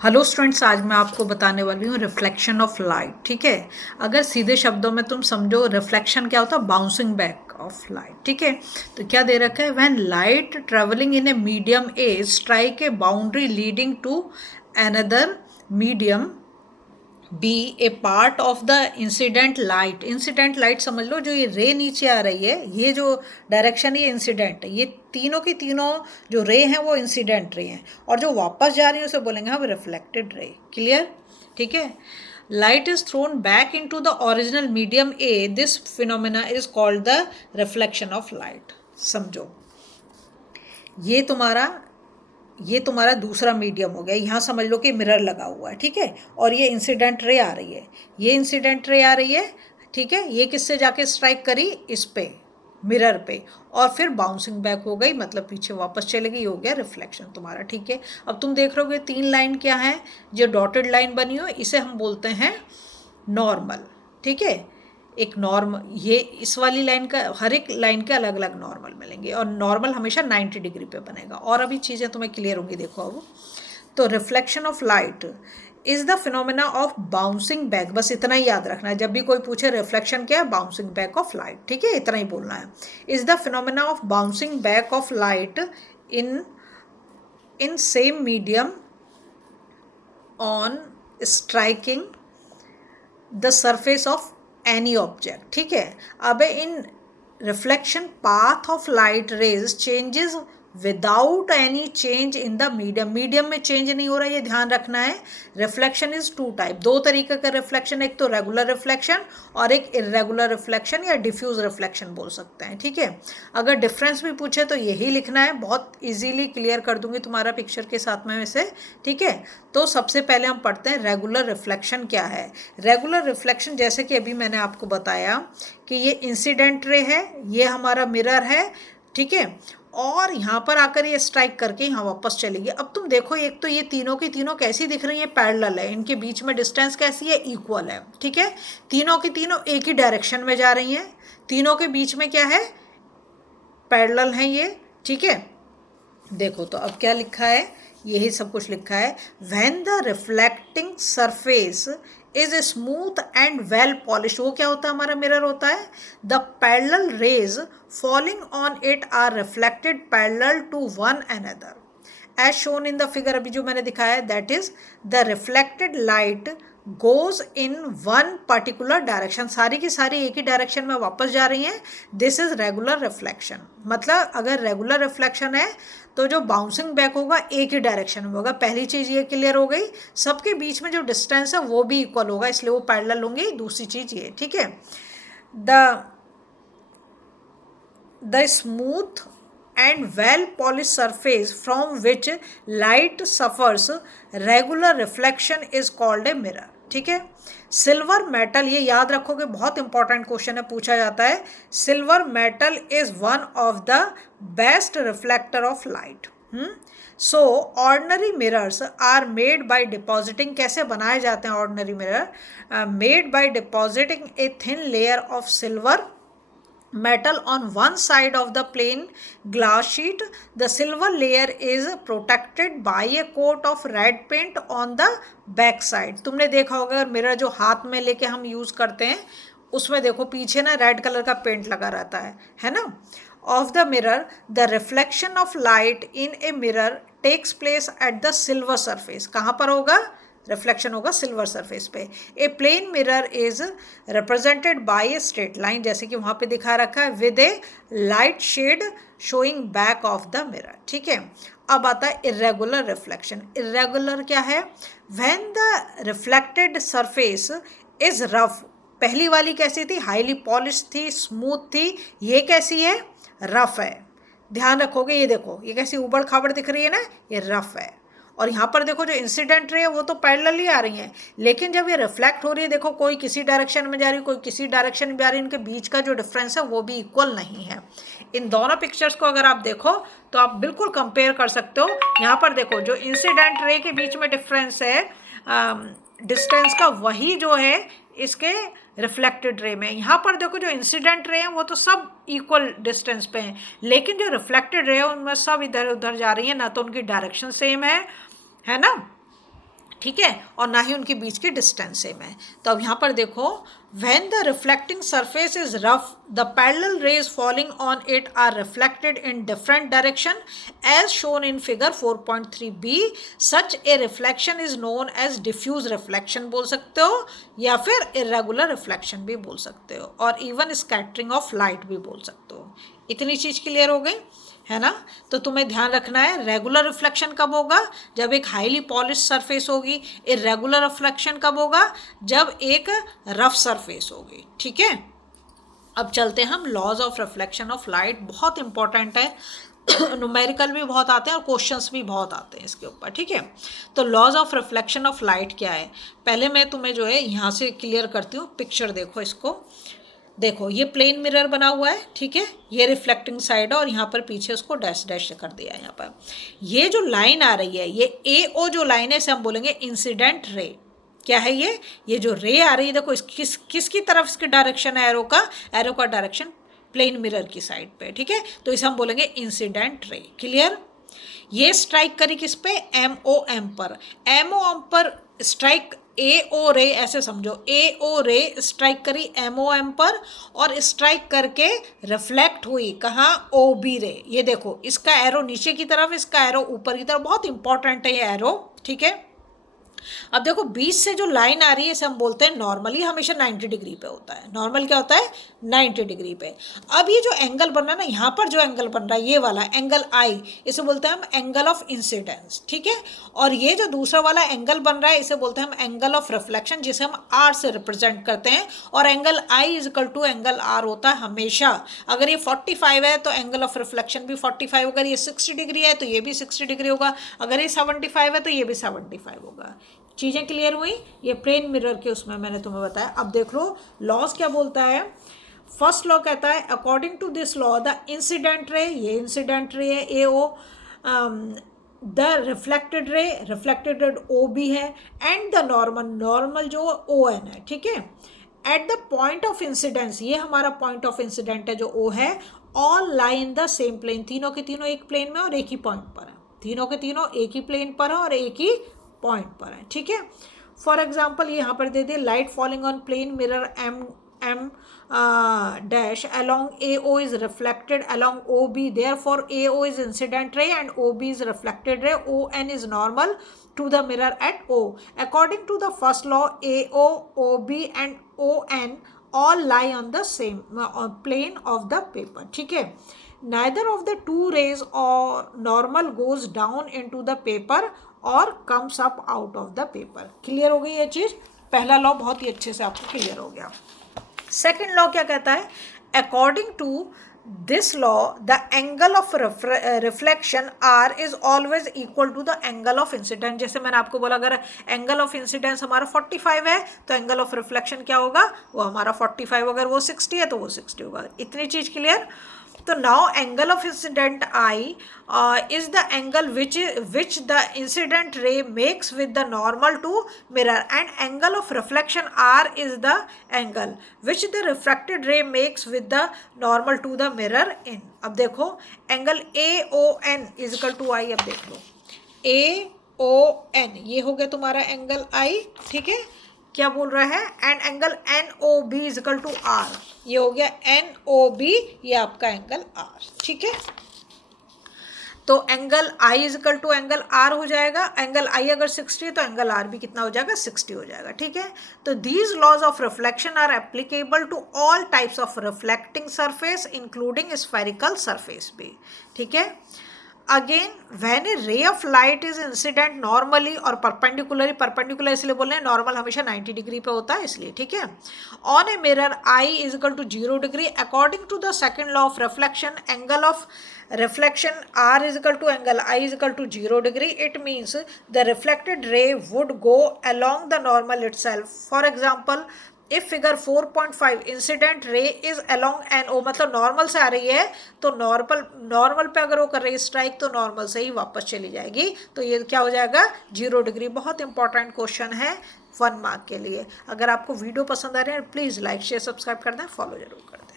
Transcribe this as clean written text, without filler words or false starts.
Hello students, आज मैं आपको बताने वाली हूँ रिफ्लेक्शन ऑफ लाइट। ठीक है, अगर सीधे शब्दों में तुम समझो रिफ्लेक्शन क्या होता है, बाउंसिंग बैक ऑफ लाइट। ठीक है, तो क्या दे रखा है, when light travelling in a medium A strike a boundary leading to another medium B a part of the incident light. Incident light समझ लो, जो ये रे नीचे आ रही है, ये जो डायरेक्शन ये इंसिडेंट है, ये तीनों की तीनों जो रे हैं वो इंसिडेंट रे हैं, और जो वापस जा रही है उसे बोलेंगे हम रिफ्लेक्टेड रे। क्लियर? ठीक है, light is thrown back into the original medium a, this phenomena is called the reflection of light. समझो, ये तुम्हारा दूसरा मीडियम हो गया। यहाँ समझ लो कि मिरर लगा हुआ है, ठीक है, और ये इंसिडेंट रे आ रही है, ये इंसिडेंट रे आ रही है, ठीक है। ये किससे जाके स्ट्राइक करी, इस पे, मिरर पे, और फिर बाउंसिंग बैक हो गई, मतलब पीछे वापस चले गई, हो गया रिफ्लेक्शन तुम्हारा। ठीक है, अब तुम देख रहे हो 3 लाइन क्या है, जो डॉटेड लाइन बनी हो इसे हम बोलते हैं नॉर्मल। ठीक है, एक नॉर्मल, ये इस वाली लाइन का, हर एक लाइन के अलग अलग नॉर्मल मिलेंगे, और नॉर्मल हमेशा 90 डिग्री पे बनेगा। और अभी चीज़ें तुम्हें क्लियर होंगी, देखो अब। तो reflection of light is the phenomena of bouncing back, बस इतना ही याद रखना है जब भी कोई पूछे रिफ्लेक्शन क्या है, बाउंसिंग बैक ऑफ लाइट। ठीक है, इतना ही बोलना है। Is the phenomena of bouncing back of light in same medium on striking the surface of any object. ठीक है, अब इन reflection path of light rays changes without any change in the medium. Medium में change नहीं हो रहा है, ये ध्यान रखना है। रिफ्लेक्शन इज 2 टाइप, 2 तरीके का रिफ्लेक्शन, एक तो रेगुलर रिफ्लेक्शन और एक इरेगुलर रिफ्लेक्शन या डिफ्यूज रिफ्लेक्शन बोल सकते हैं। ठीक है, अगर डिफरेंस भी पूछे तो यही लिखना है, बहुत इजीली क्लियर कर दूंगी तुम्हारा पिक्चर के साथ में वैसे। ठीक है, तो सबसे पहले हम पढ़ते हैं रेगुलर रिफ्लेक्शन क्या है। रेगुलर रिफ्लेक्शन, जैसे कि अभी मैंने आपको बताया कि ये इंसिडेंट रे है, ये हमारा मिरर है, ठीक है, और यहाँ पर आकर ये स्ट्राइक करके यहाँ वापस चलेगी। अब तुम देखो, एक तो ये तीनों की तीनों कैसी दिख रही है, पैरेलल है, इनके बीच में डिस्टेंस कैसी है, इक्वल है। ठीक है, तीनों की तीनों एक ही डायरेक्शन में जा रही हैं, तीनों के बीच में क्या है, पैरेलल है ये। ठीक है, देखो तो अब क्या लिखा है, यही सब कुछ लिखा है। When the reflecting surface is smooth and well polish, वो क्या होता है, हमारा मिरर होता है। The parallel rays falling on it are reflected parallel to one another as shown in the figure. अभी जो मैंने दिखाया है, that is the reflected light goes in one particular direction, सारी की सारी एक ही डायरेक्शन में वापस जा रही हैं। This is regular reflection. मतलब अगर रेगुलर रिफ्लेक्शन है तो जो बाउंसिंग बैक होगा एक ही डायरेक्शन में होगा। पहली चीज़ ये क्लियर हो गई, सबके बीच में जो डिस्टेंस है वो भी इक्वल होगा, इसलिए वो पैरेलल होंगे। दूसरी चीज़ ये, ठीक है, the smooth and well polished surface from which light suffers regular reflection is called a mirror। ठीक है, सिल्वर मेटल, ये याद रखोगे, बहुत इंपॉर्टेंट क्वेश्चन है, पूछा जाता है। Silver metal is one of the best reflector of light. So ordinary mirrors are made by depositing, कैसे बनाए जाते हैं ordinary mirror, made by depositing a thin layer of silver metal on one side of the plain glass sheet. The silver layer is protected by a coat of red paint on the back side। तुमने देखा होगा mirror जो हाथ में लेके हम use करते हैं, उसमें देखो पीछे ना रेड कलर का पेंट लगा रहता है ना। Of the mirror, the reflection of light in a mirror takes place at the silver surface. कहाँ पर होगा, रिफ्लेक्शन होगा सिल्वर सरफेस पे। A plane mirror is represented by a straight line, जैसे कि वहाँ पे दिखा रखा है, with a light shade showing back of the mirror. ठीक है, अब आता है इरेगुलर रिफ्लेक्शन। इरेगुलर क्या है, when the reflected surface is rough. पहली वाली कैसी थी, हाईली पॉलिश थी, स्मूथ थी, ये कैसी है, रफ है। ध्यान रखोगे, ये देखो ये कैसी उबड़ खाबड़ दिख रही है ना, ये रफ है। और यहाँ पर देखो जो इंसिडेंट रे है वो तो पैरेलल ही आ रही हैं, लेकिन जब ये रिफ्लेक्ट हो रही है, देखो कोई किसी डायरेक्शन में जा रही है, कोई किसी डायरेक्शन में जा रही है, इनके बीच का जो डिफरेंस है वो भी इक्वल नहीं है। इन दोनों पिक्चर्स को अगर आप देखो तो आप बिल्कुल कंपेयर कर सकते हो। यहाँ पर देखो जो इंसिडेंट रे के बीच में डिफरेंस है डिस्टेंस का, वही जो है इसके रिफ्लेक्टेड रे में। यहाँ पर देखो जो इंसिडेंट रे हैं वो तो सब इक्वल डिस्टेंस पे हैं, लेकिन जो रिफ्लेक्टेड रे है उनमें सब इधर उधर जा रही हैं, ना तो उनकी डायरेक्शन सेम है ना। ठीक है, और ना ही उनके बीच की डिस्टेंस सेम है। तो अब यहाँ पर देखो, when the reflecting surface is rough, the parallel rays falling on it are reflected in different direction as shown in figure 4.3b. such a reflection is known as diffuse reflection बोल सकते हो, या फिर irregular reflection भी बोल सकते हो, और even scattering of light भी बोल सकते हो। इतनी चीज क्लियर हो गई है ना। तो तुम्हें ध्यान रखना है, रेगुलर रिफ्लेक्शन कब होगा, जब एक हाईली पॉलिश सरफेस होगी। इरेगुलर रिफ्लेक्शन कब होगा, जब एक रफ सरफेस होगी। ठीक है, अब चलते हैं हम laws of reflection of light, बहुत इंपॉर्टेंट है, न्यूमेरिकल भी बहुत आते हैं और क्वेश्चंस भी बहुत आते हैं इसके ऊपर। ठीक है, तो laws of reflection of light क्या है, पहले मैं तुम्हें जो है यहाँ से क्लियर करती हूँ। पिक्चर देखो, इसको देखो, ये प्लेन मिरर बना हुआ है, ठीक है, ये रिफ्लेक्टिंग साइड है और यहाँ पर पीछे उसको डैश डैश कर दिया है। यहाँ पर ये जो लाइन आ रही है, ये ए ओ जो लाइन है, इसे हम बोलेंगे इंसिडेंट रे। क्या है ये जो रे आ रही है, देखो किसकी तरफ इसकी डायरेक्शन है, एरो का डायरेक्शन प्लेन मिरर की साइड पे। ठीक है, तो इसे हम बोलेंगे इंसिडेंट रे। क्लियर। ये स्ट्राइक करी किस पे, MOM पर। MOM पर स्ट्राइक, AO रे ऐसे समझो, AO रे स्ट्राइक करी MOM पर और स्ट्राइक करके रिफ्लेक्ट हुई कहाँ, OB रे। ये देखो, इसका एरो नीचे की तरफ, इसका एरो ऊपर की तरफ, बहुत इंपॉर्टेंट है ये एरो। ठीक है, अब देखो बीच से जो लाइन आ रही है इसे हम बोलते हैं नॉर्मली हमेशा 90 डिग्री पे होता है। नॉर्मल क्या होता है, 90 डिग्री पे। अब ये जो एंगल बन रहा है ना, यहाँ पर जो एंगल बन रहा है ये वाला एंगल आई, इसे बोलते हैं हम एंगल ऑफ इंसिडेंस। ठीक है, और ये जो दूसरा वाला एंगल बन रहा है इसे बोलते हैं हम एंगल ऑफ रिफ्लेक्शन, जिसे हम आर से रिप्रेजेंट करते हैं। और angle I is equal to angle R होता है हमेशा। अगर ये 45 है तो एंगल ऑफ रिफ्लेक्शन भी 45 होगा, ये 60 डिग्री है तो ये भी 60 डिग्री होगा, अगर ये 75 है तो ये भी 75 होगा। चीज़ें क्लियर हुई, ये प्लेन मिरर के उसमें मैंने तुम्हें बताया। अब देख लो लॉज क्या बोलता है। फर्स्ट लॉ कहता है, according to this law the incident ray, ये इंसिडेंट रे है AO, the reflected ray OB है, एंड द नॉर्मल जो ON है। ठीक है, at the point of incidence, ये हमारा पॉइंट ऑफ इंसिडेंट है जो O है, all lie in the same plane, तीनों के तीनों एक प्लेन में और एक ही पॉइंट पर है, तीनों के तीनों एक ही प्लेन पर है और एक ही पॉइंट पर है। ठीक है, फॉर एग्जाम्पल यहाँ पर दे दिए, light falling on plane mirror M dash along AO is reflected along OB, therefore AO is incident ray and OB is reflected ray, ON is normal to the mirror at O. According to the first law, AO, OB and ON all lie on the same plane of the paper. ठीक है, neither of the two rays or normal goes down into the paper और comes up out of the paper. Clear हो गई ये चीज़, पहला law बहुत ही अच्छे से आपको क्लियर हो गया। सेकेंड लॉ क्या कहता है, according to this law the angle of reflection R is always equal to the angle of incidence. जैसे मैंने आपको बोला, अगर एंगल ऑफ इंसिडेंस हमारा 45 है तो एंगल ऑफ रिफ्लेक्शन क्या होगा, वो हमारा 45, अगर वो 60 है तो वो 60 होगा। इतनी चीज़ क्लियर। तो now angle of incident I is the angle which the incident ray makes with the normal to mirror, and angle of reflection R is the angle which the refracted ray makes with the normal to the mirror in। अब देखो angle AON is equal to I, अब देख लो AON ये हो गया तुम्हारा angle I। ठीक है, क्या बोल रहा है, and angle NOB is equal to R, ये हो गया NOB, ये आपका एंगल R। ठीक है, तो angle I is equal to angle R हो जाएगा। एंगल I अगर 60 है तो एंगल R भी कितना हो जाएगा, 60 हो जाएगा। ठीक है, तो these laws of reflection are applicable to all types of reflecting surface including spherical surface भी। ठीक है, again when a ray of light is incident normally और परपेंडिकुलर इसलिए बोल रहे हैं, नॉर्मल हमेशा 90 डिग्री पे होता है इसलिए। ठीक है, on a mirror I is equal to 0 degree, according to the second law of reflection angle of reflection R is equal to angle I is equal to 0 degree. It means the reflected ray would go along the normal itself. For example, if figure 4.5 incident ray is along NO, मतलब normal से आ रही है तो normal पे अगर वो कर रही है स्ट्राइक तो नॉर्मल से ही वापस चली जाएगी, तो ये क्या हो जाएगा, 0 डिग्री। बहुत इंपॉर्टेंट क्वेश्चन है 1 मार्क के लिए। अगर आपको वीडियो पसंद आ रहे हैं प्लीज़ लाइक शेयर सब्सक्राइब कर दें, फॉलो जरूर कर दें।